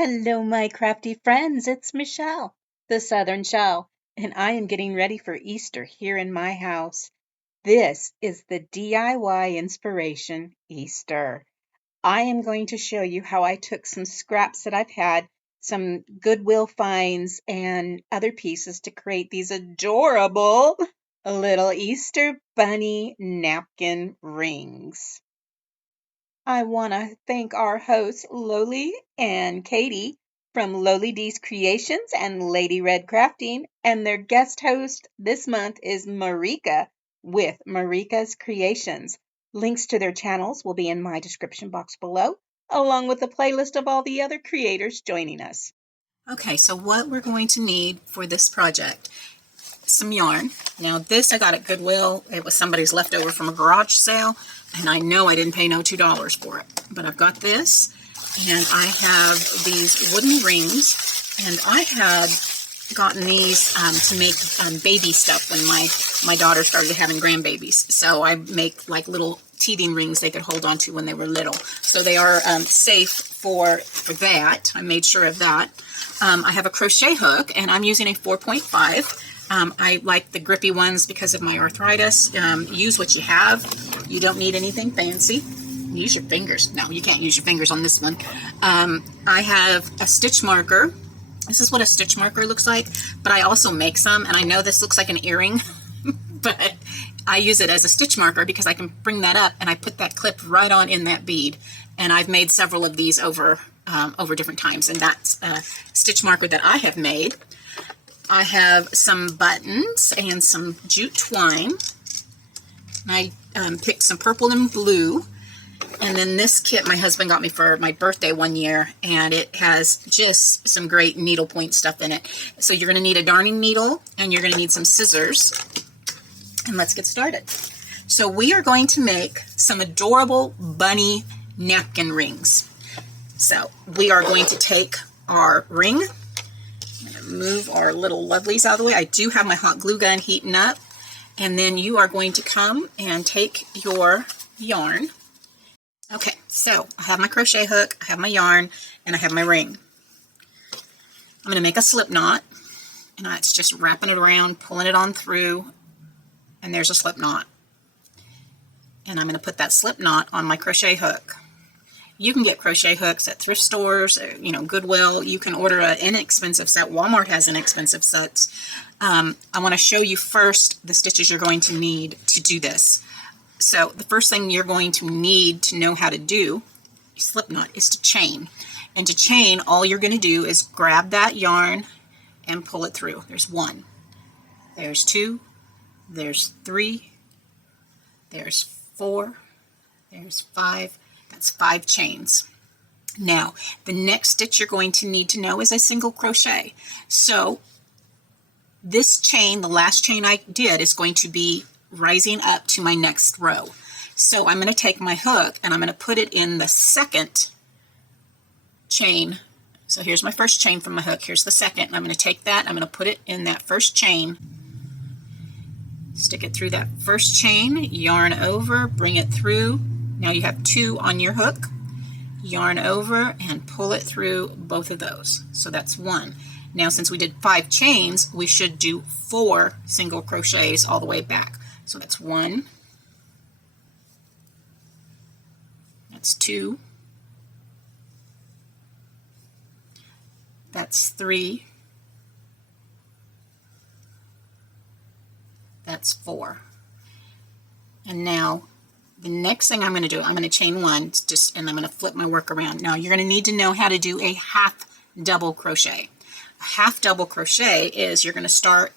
Hello, my crafty friends. It's Michelle, the Southern Shell, and I am getting ready for Easter here in my house. This is the DIY Inspiration Easter. I am going to show you how I took some scraps that I've had, some Goodwill finds, and other pieces to create these adorable little Easter bunny napkin rings. I want to thank our hosts, Loli and Katie from Loli D's Creations and Lady Red Crafting, and their guest host this month is Marika with Marika's Creations. Links to their channels will be in my description box below, along with a playlist of all the other creators joining us. Okay, so what we're going to need for this project, some yarn. Now this I got at Goodwill. It was somebody's leftover from a garage sale, and I know I didn't pay no $2 for it. But I've got this, and I have these wooden rings, and I had gotten these to make baby stuff when my daughter started having grandbabies. So I make like little teething rings they could hold on to when they were little. So they are safe for that. I made sure of that. I have a crochet hook, and I'm using a 4.5. I like the grippy ones because of my arthritis. Use what you have. You don't need anything fancy. Use your fingers. No, you can't use your fingers on this one. I have a stitch marker. This is what a stitch marker looks like, but I also make some, and I know this looks like an earring, but I use it as a stitch marker because I can bring that up and I put that clip right on in that bead. And I've made several of these over different times, and that's a stitch marker that I have made. I have some buttons and some jute twine. And I picked some purple and blue. And then this kit my husband got me for my birthday one year, and it has just some great needlepoint stuff in it. So you're going to need a darning needle, and you're going to need some scissors. And let's get started. So we are going to make some adorable bunny napkin rings. So we are going to take our ring. I'm going to move our little lovelies out of the way. I do have my hot glue gun heating up. And then you are going to come and take your yarn. Okay, so I have my crochet hook, I have my yarn, and I have my ring. I'm going to make a slip knot, and it's just wrapping it around, pulling it on through, and there's a slip knot. And I'm going to put that slip knot on my crochet hook. You can get crochet hooks at thrift stores, Goodwill. You can order an inexpensive set. Walmart has inexpensive sets. I want to show you first the stitches you're going to need to do this. So the first thing you're going to need to know how to do, slip knot, is to chain. And to chain, all you're going to do is grab that yarn and pull it through. There's 1, there's 2, there's 3, there's 4, there's 5. That's 5 chains. Now, the next stitch you're going to need to know is a single crochet. So this chain, the last chain I did, is going to be rising up to my next row. So I'm going to take my hook and I'm going to put it in the second chain. So here's my first chain from my hook. Here's the second. And I'm going to take that. I'm going to put it in that first chain. Stick it through that first chain. Yarn over. Bring it through. Now you have 2 on your hook. Yarn over and pull it through both of those. So that's 1. Now since we did 5 chains, we should do 4 single crochets all the way back. So that's 1, that's 2, that's 3, that's 4. And now the next thing I'm going to do, I'm going to chain 1, and I'm going to flip my work around. Now you're going to need to know how to do a half double crochet. A half double crochet is you're going to start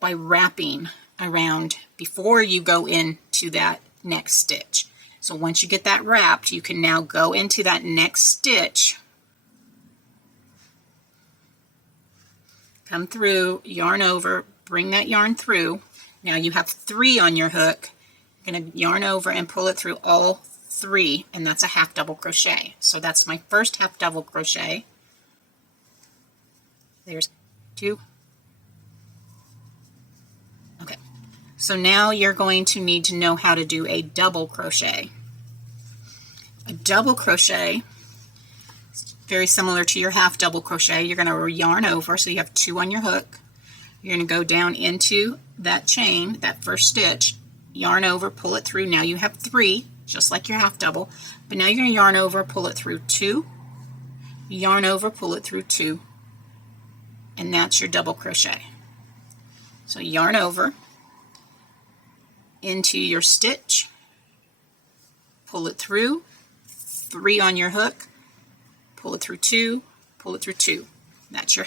by wrapping around before you go into that next stitch. So once you get that wrapped, you can now go into that next stitch, come through, yarn over, bring that yarn through. Now you have 3 on your hook. You're going to yarn over and pull it through all 3, and that's a half double crochet. So that's my first half double crochet. There's 2. Okay. So now you're going to need to know how to do a double crochet. A double crochet, very similar to your half double crochet. You're going to yarn over, so you have 2 on your hook. You're going to go down into that chain, that first stitch, yarn over, pull it through. Now you have 3, just like your half double, but now you're going to yarn over, pull it through 2, yarn over, pull it through 2, and that's your double crochet. So yarn over into your stitch, pull it through, 3 on your hook, pull it through 2, pull it through 2. That's your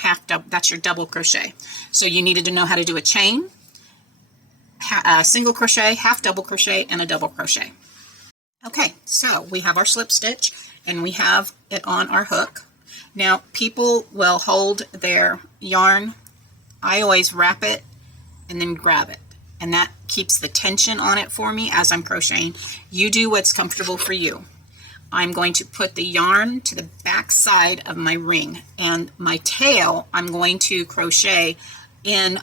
that's your double crochet. So you needed to know how to do a chain, a single crochet, half double crochet, and a double crochet. Okay, so we have our slip stitch and we have it on our hook. Now people will hold their yarn. I always wrap it and then grab it, and that keeps the tension on it for me as I'm crocheting. You do what's comfortable for you. I'm going to put the yarn to the back side of my ring, and my tail I'm going to crochet in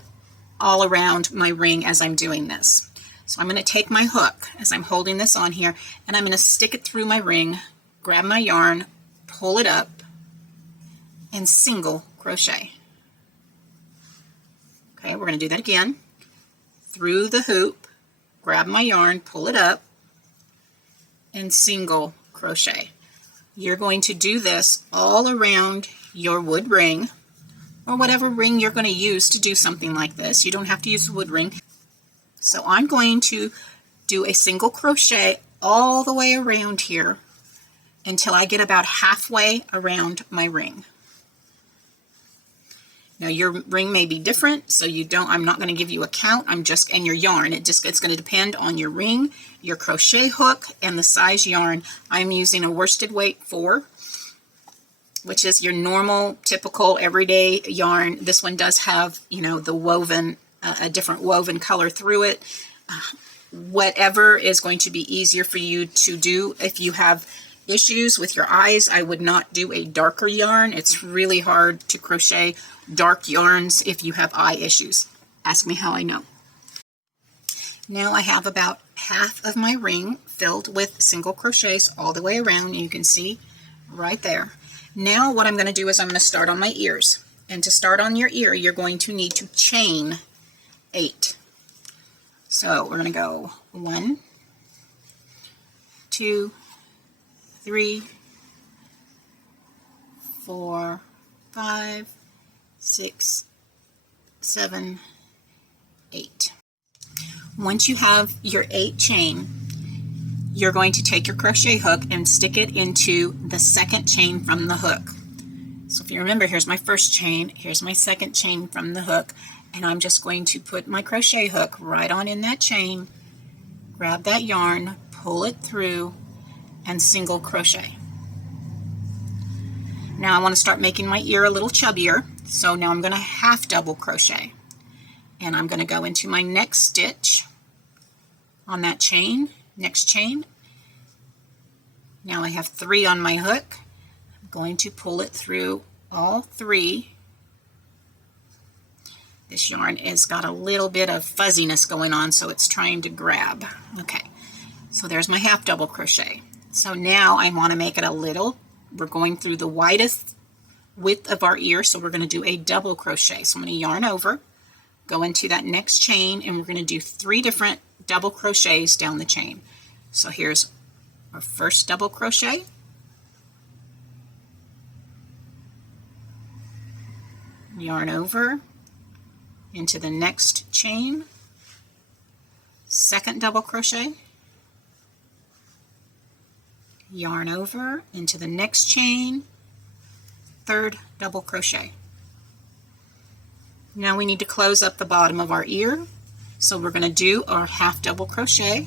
all around my ring as I'm doing this. So I'm going to take my hook as I'm holding this on here, and I'm going to stick it through my ring, grab my yarn, pull it up, and single crochet. Okay, we're going to do that again. Through the hoop, grab my yarn, pull it up, and single crochet. You're going to do this all around your wood ring, or whatever ring you're going to use to do something like this. You don't have to use a wood ring. So I'm going to do a single crochet all the way around here until I get about halfway around my ring. Now your ring may be different, so I'm not going to give you a count. And your yarn, it's going to depend on your ring, your crochet hook, and the size yarn. I'm using a worsted weight 4, which is your normal, typical, everyday yarn. This one does have, the woven, a different woven color through it. Whatever is going to be easier for you to do. If you have issues with your eyes, I would not do a darker yarn. It's really hard to crochet dark yarns if you have eye issues. Ask me how I know. Now I have about half of my ring filled with single crochets all the way around. You can see right there. Now what I'm going to do is I'm going to start on my ears. And to start on your ear, you're going to need to chain 8. So we're going to go 1, 2, 3, 4, 5, 6, 7, 8. Once you have your 8 chain, you're going to take your crochet hook and stick it into the second chain from the hook. So if you remember, here's my first chain, here's my second chain from the hook, and I'm just going to put my crochet hook right on in that chain, grab that yarn, pull it through, and single crochet. Now I want to start making my ear a little chubbier, so now I'm going to half double crochet, and I'm going to go into my next stitch on that chain, next chain. Now I have 3 on my hook. I'm going to pull it through all 3. This yarn has got a little bit of fuzziness going on, so it's trying to grab. Okay, so there's my half double crochet. So now I want to make it a little, we're going through the widest width of our ear, so we're going to do a double crochet. So I'm going to yarn over, go into that next chain, and we're going to do 3 different double crochets down the chain. So here's our first double crochet, yarn over into the next chain, second double crochet, yarn over into the next chain, third double crochet. Now we need to close up the bottom of our ear, so we're going to do our half double crochet,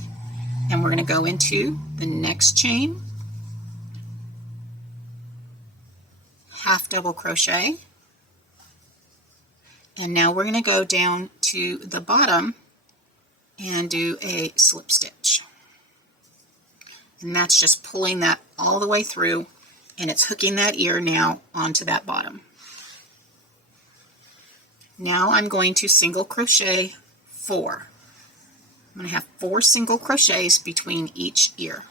and we're going to go into the next chain, half double crochet, and now we're going to go down to the bottom and do a slip stitch. And that's just pulling that all the way through, and it's hooking that ear now onto that bottom. Now I'm going to single crochet 4. I'm going to have 4 single crochets between each ear.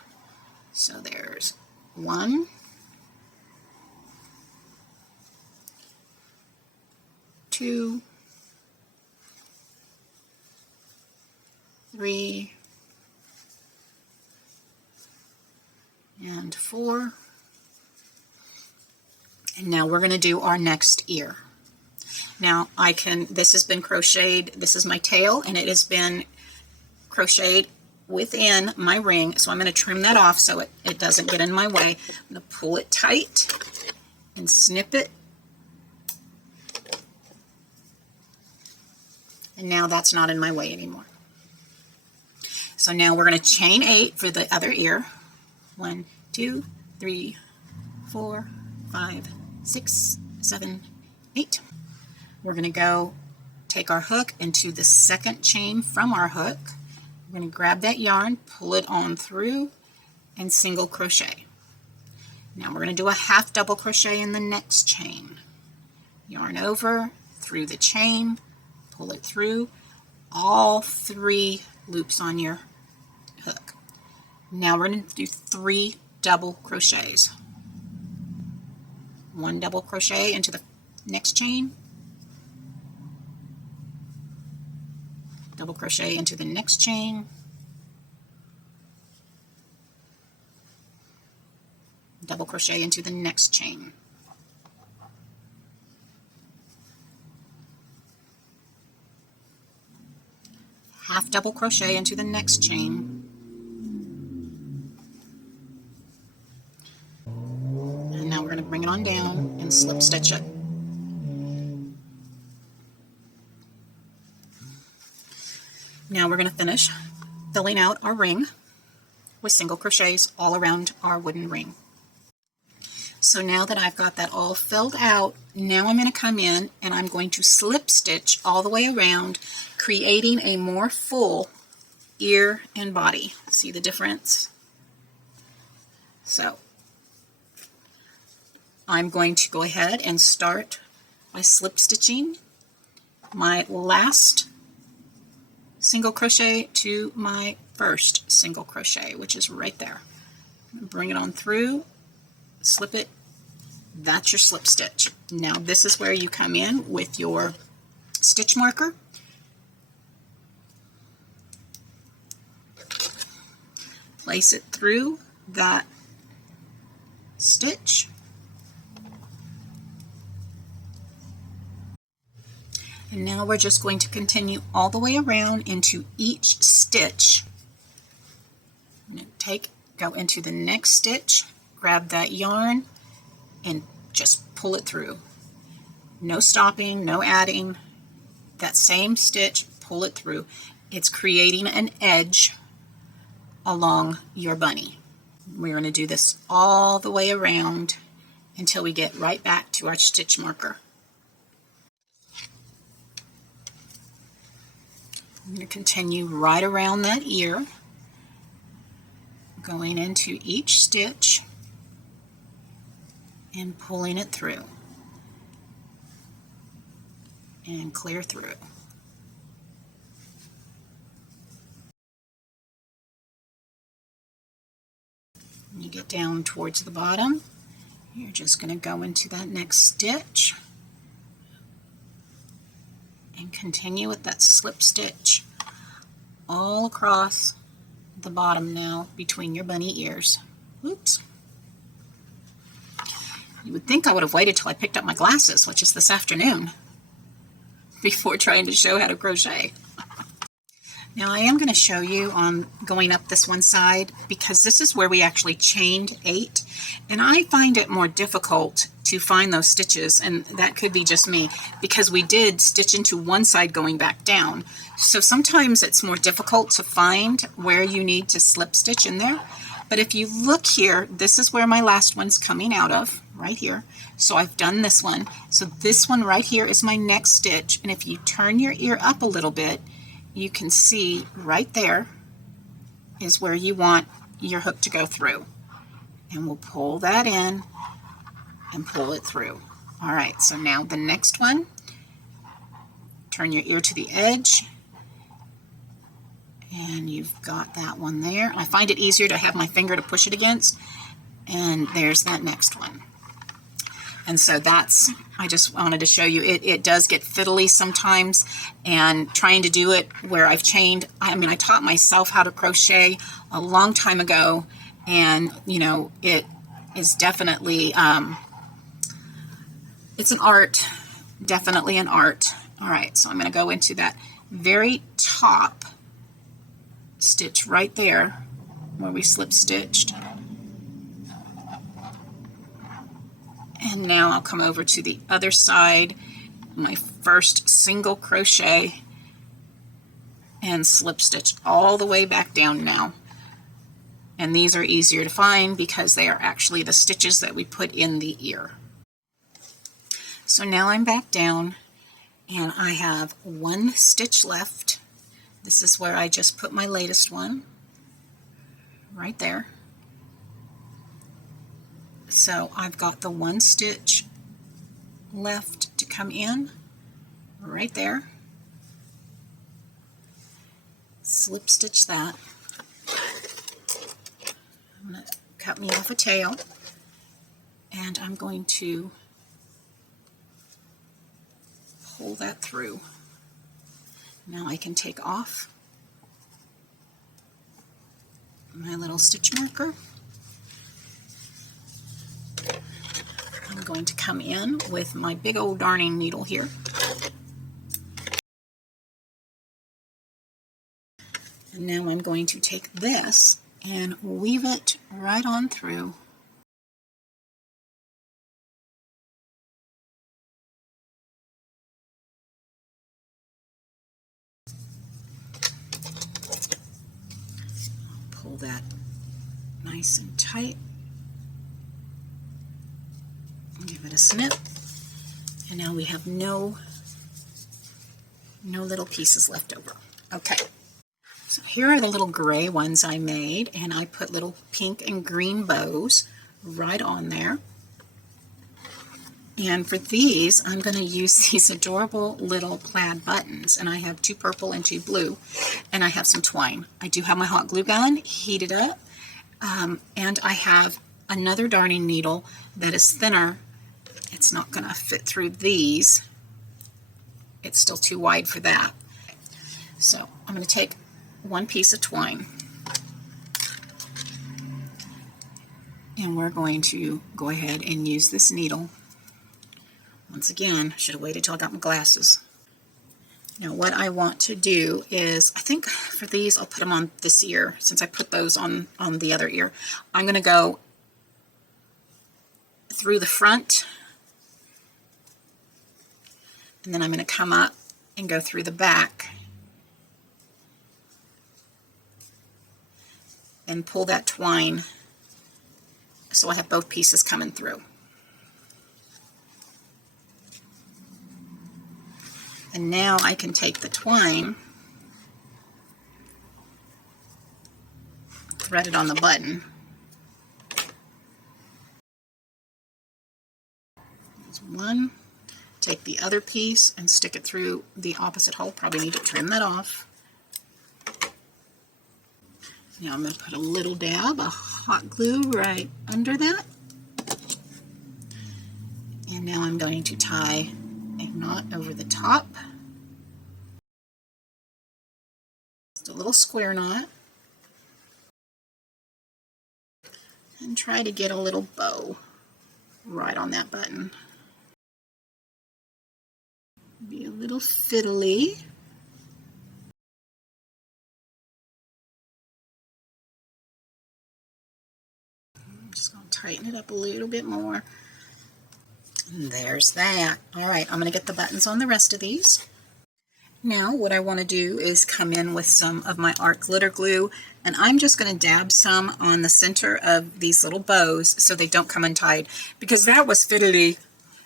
So there's 1, 2, 3, and 4. And now we're going to do our next ear. Now this has been crocheted, this is my tail, and it has been crocheted within my ring, so I'm going to trim that off so it doesn't get in my way. I'm going to pull it tight and snip it. And now that's not in my way anymore. So now we're going to chain 8 for the other ear. 1, 2, 3, 4, 5, 6, 7, 8. We're going to go take our hook into the second chain from our hook. We're going to grab that yarn, pull it on through, and single crochet. Now we're going to do a half double crochet in the next chain. Yarn over, through the chain, pull it through, all 3 loops on your hook. Now we're going to do 3 double crochets. 1 double crochet into the next chain, double crochet into the next chain, double crochet into the next chain. Half double crochet into the next chain. And now we're going to bring it on down and slip stitch it. Now we're going to finish filling out our ring with single crochets all around our wooden ring. So now that I've got that all filled out, now I'm going to come in and I'm going to slip stitch all the way around, creating a more full ear and body. See the difference? So I'm going to go ahead and start by slip stitching my last single crochet to my first single crochet, which is right there. Bring it on through, slip it. That's your slip stitch. Now this is where you come in with your stitch marker. Place it through that stitch. And now we're just going to continue all the way around into each stitch. Go into the next stitch, grab that yarn, and just pull it through. No stopping, no adding. That same stitch, pull it through. It's creating an edge along your bunny. We're going to do this all the way around until we get right back to our stitch marker. I'm going to continue right around that ear, going into each stitch and pulling it through and clear through. When you get down towards the bottom, you're just going to go into that next stitch and continue with that slip stitch all across the bottom now between your bunny ears. Oops. You would think I would have waited till I picked up my glasses, which is this afternoon, before trying to show how to crochet. Now I am going to show you on going up this one side, because this is where we actually chained 8, and I find it more difficult to find those stitches, and that could be just me, because we did stitch into one side going back down. So sometimes it's more difficult to find where you need to slip stitch in there. But if you look here, this is where my last one's coming out of, right here. So I've done this one. So this one right here is my next stitch, and if you turn your ear up a little bit, you can see right there is where you want your hook to go through. And we'll pull that in and pull it through. All right, so now the next one, turn your ear to the edge, and you've got that one there. I find it easier to have my finger to push it against, and there's that next one. And so that's, I just wanted to show you, it does get fiddly sometimes, and trying to do it where I've chained, I mean, I taught myself how to crochet a long time ago, and, you know, it is definitely, it's an art, definitely an art. All right, so I'm going to go into that very top stitch right there where we slip stitched. And now I'll come over to the other side, my first single crochet, and slip stitch all the way back down now. And these are easier to find because they are actually the stitches that we put in the ear. So now I'm back down and I have one stitch left. This is where I just put my latest one, right there. So I've got the one stitch left to come in, right there. Slip stitch that. I'm going to cut me off a tail, and I'm going to pull that through. Now I can take off my little stitch marker. I'm going to come in with my big old darning needle here. And now I'm going to take this and weave it right on through. Pull that nice and tight. Give it a snip. And now we have no little pieces left over. Okay. So here are the little gray ones I made, and I put little pink and green bows right on there. And for these, I'm going to use these adorable little plaid buttons, and I have 2 purple and 2 blue, and I have some twine. I do have my hot glue gun heated up, and I have another darning needle that is thinner. It's not going to fit through these. It's still too wide for that. So I'm going to take one piece of twine, and we're going to go ahead and use this needle. Once again, should have waited till I got my glasses. Now what I want to do is, I think for these I'll put them on this ear, since I put those on the other ear. I'm going to go through the front, and then I'm going to come up and go through the back and pull that twine so I have both pieces coming through. And now I can take the twine, thread it on the button. There's one. Take the other piece and stick it through the opposite hole. Probably need to trim that off. Now I'm going to put a little dab of hot glue right under that. And now I'm going to tie a knot over the top. Just a little square knot. And try to get a little bow right on that button. Be a little fiddly. I'm just going to tighten it up a little bit more. And there's that. All right, I'm going to get the buttons on the rest of these. Now what I want to do is come in with some of my art glitter glue, and I'm just going to dab some on the center of these little bows so they don't come untied, because that was fiddly.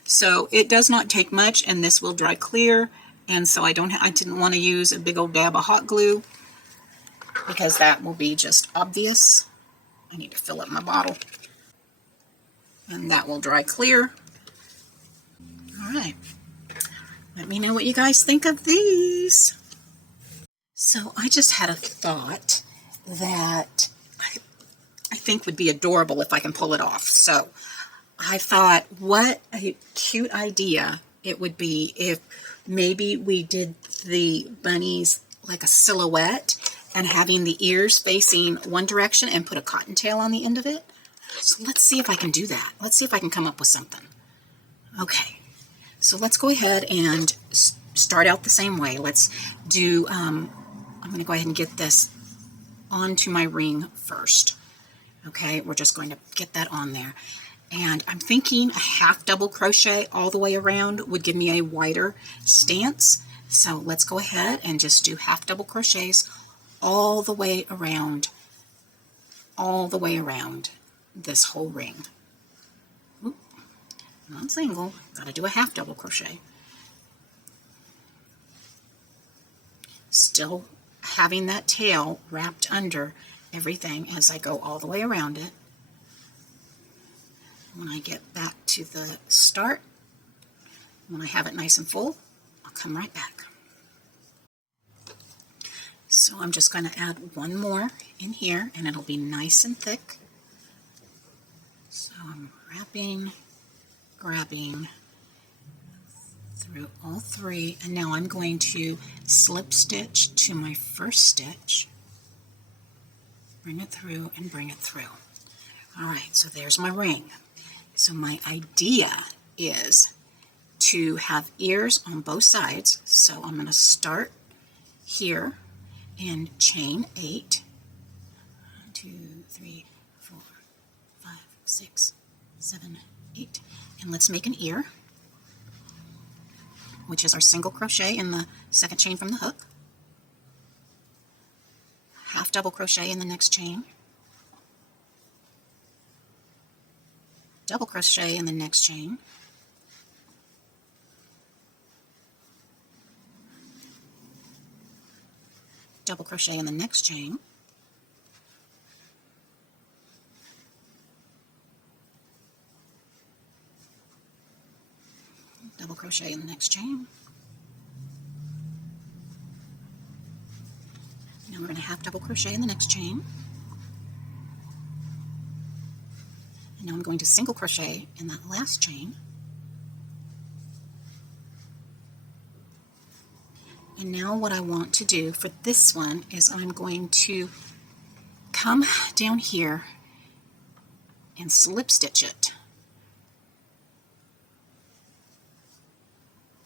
So it does not take much, and this will dry clear, and so I didn't want to use a big old dab of hot glue because that will be just obvious. I need to fill up my bottle, and that will dry clear. All right, let me know what you guys think of these. So I just had a thought that I think would be adorable if I can pull it off. So I thought, what a cute idea it would be if maybe we did the bunnies like a silhouette and having the ears facing one direction and put a cottontail on the end of it. So let's see if I can do that. Let's see if I can come up with something. Okay, so let's go ahead and start out the same way. Let's do, I'm going to go ahead and get this onto my ring first. Okay, we're just going to get that on there. And I'm thinking a half double crochet all the way around would give me a wider stance. So let's go ahead and just do half double crochets all the way around this whole ring. Oop, not single, gotta do a half double crochet. Still having that tail wrapped under everything as I go all the way around it. When I get back to the start, when I have it nice and full, I'll come right back. So I'm just going to add one more in here, and it'll be nice and thick. So I'm wrapping, grabbing through all three, and now I'm going to slip stitch to my first stitch, bring it through and bring it through. All right, so there's my ring. So my idea is to have ears on both sides. So I'm going to start here and chain 8. 1, 2, 3, 4, 5, 6, 7, 8. And let's make an ear, which is our single crochet in the second chain from the hook. Half double crochet in the next chain. Double crochet in the next chain, double crochet in the next chain, double crochet in the next chain. Now we're going to half double crochet in the next chain. And now I'm going to single crochet in that last chain. And now what I want to do for this one is I'm going to come down here and slip stitch it.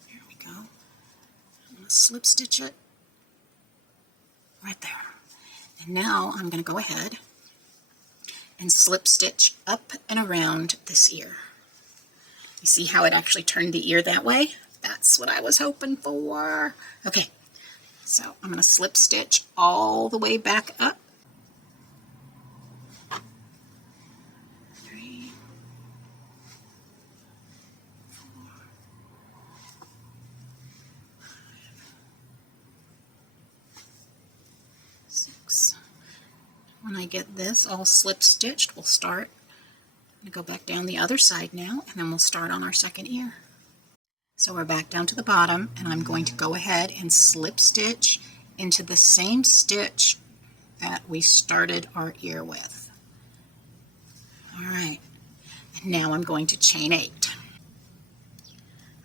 There we go. I'm going to slip stitch it right there. And now I'm going to go ahead and slip stitch up and around this ear. You see how it actually turned the ear that way? That's what I was hoping for. Okay, so I'm going to slip stitch all the way back up. 3, 4, 6. When I get this all slip stitched, we'll start. I'm going to go back down the other side now, and then we'll start on our second ear. So we're back down to the bottom, and I'm going to go ahead and slip stitch into the same stitch that we started our ear with. All right, and now I'm going to chain 8.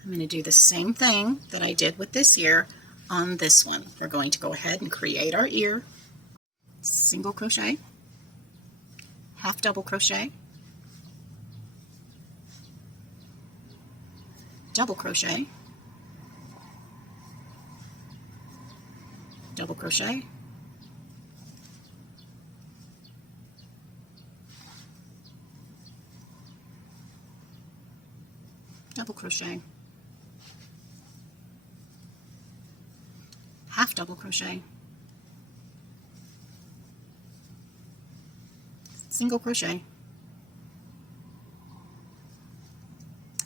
I'm going to do the same thing that I did with this ear on this one. We're going to go ahead and create our ear, single crochet, half double crochet, double crochet, double crochet, double crochet, half double crochet, single crochet.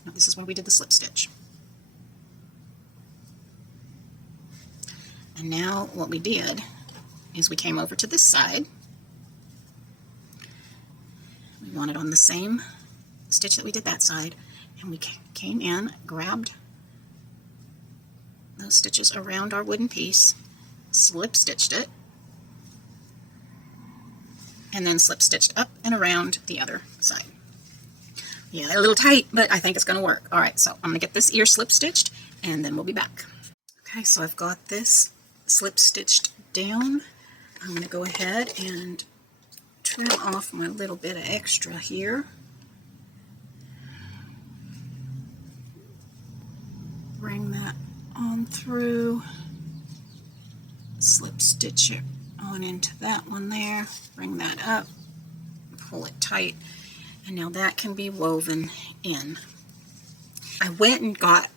Now this is where we did the slip stitch. And now what we did is we came over to this side. We want it on the same stitch that we did that side, and we came in, grabbed those stitches around our wooden piece, slip stitched it, and then slip stitched up and around the other side. Yeah, a little tight, but I think it's going to work. All right, so I'm going to get this ear slip stitched, and then we'll be back. Okay, so I've got this slip stitched down. I'm going to go ahead and trim off my little bit of extra here. Bring that on through. Slip stitch it on into that one there. Bring that up. Pull it tight. And now that can be woven in. I went and got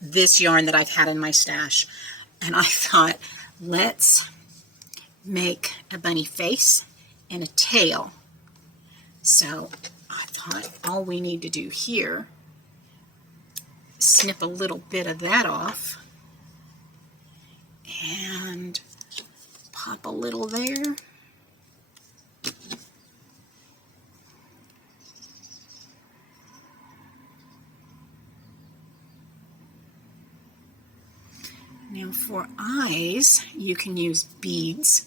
this yarn that I've had in my stash, and I thought, let's make a bunny face and a tail. So I thought all we need to do here is snip a little bit of that off and pop a little there. Now for eyes, you can use beads.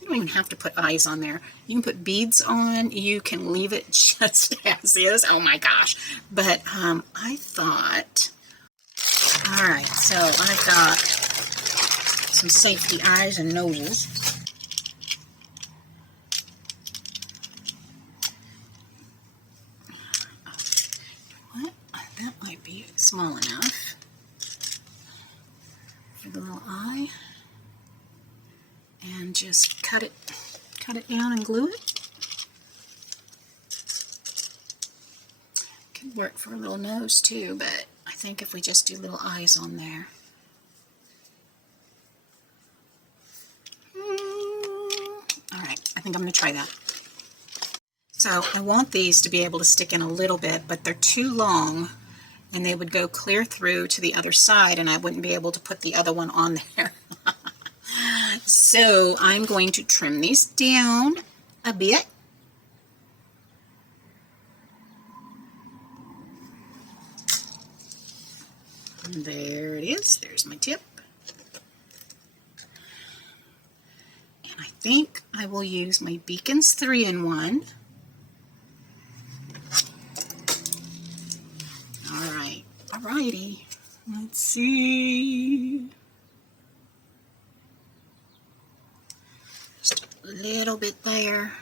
You don't even have to put eyes on there. You can put beads on. You can leave it just as is. Oh my gosh. But I thought, all right, so I've got some safety eyes and noses. What? That might be small enough for the little eye. And just cut it down and glue it. Could work for a little nose too, but I think if we just do little eyes on there. All right, I think I'm going to try that. So I want these to be able to stick in a little bit, but they're too long, and they would go clear through to the other side, and I wouldn't be able to put the other one on there. So I'm going to trim these down a bit. And there it is. There's my tip. And I think I will use my Beacons 3-in-1. All right. All righty. Let's see. Just a little bit there.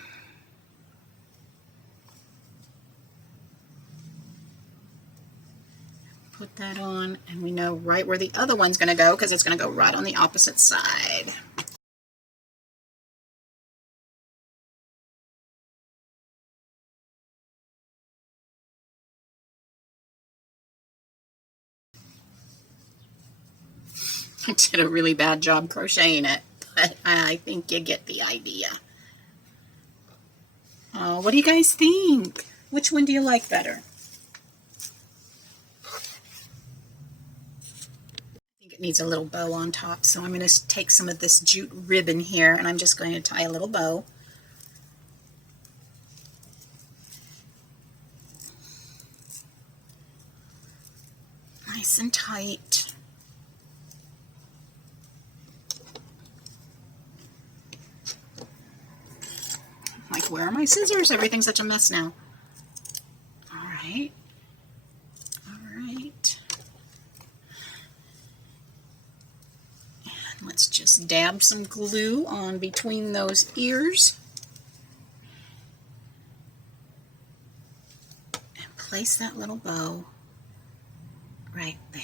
Put that on, and we know right where the other one's going to go because it's going to go right on the opposite side. I did a really bad job crocheting it, but I think you get the idea. Oh, what do you guys think? Which one do you like better? It needs a little bow on top, so I'm going to take some of this jute ribbon here, and I'm just going to tie a little bow. Nice and tight. Like, where are my scissors? Everything's such a mess now. All right. Let's just dab some glue on between those ears and place that little bow right there.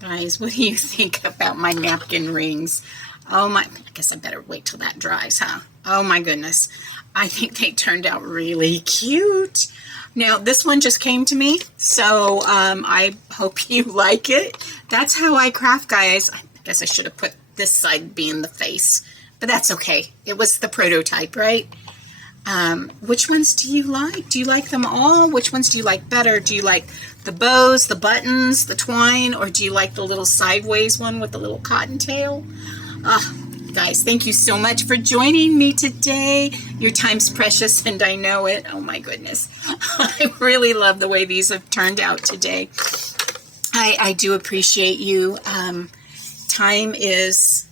Guys, what do you think about my napkin rings? Oh my, I guess I better wait till that dries, huh? Oh my goodness. I think they turned out really cute. Now, this one just came to me, so I hope you like it. That's how I craft, guys. I guess I should have put this side being the face, but that's okay. It was the prototype, right? Which ones do you like? Do you like them all? Which ones do you like better? Do you like the bows, the buttons, the twine, or do you like the little sideways one with the little cottontail? Guys, thank you so much for joining me today. Your time's precious, and I know it. Oh my goodness. I really love the way these have turned out today. I do appreciate you. Time is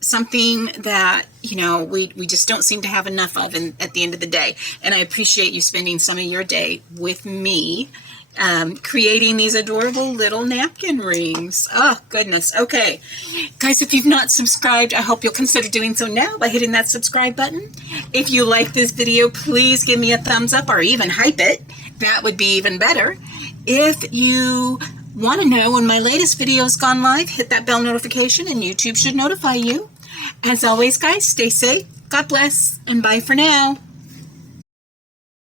something that, you know, we just don't seem to have enough of at the end of the day. And I appreciate you spending some of your day with me creating these adorable little napkin rings. Oh, goodness. Okay. Guys, if you've not subscribed, I hope you'll consider doing so now by hitting that subscribe button. If you like this video, please give me a thumbs up or even hype it. That would be even better. If you want to know when my latest video has gone live, hit that bell notification and YouTube should notify you. As always, guys, stay safe, God bless, and bye for now.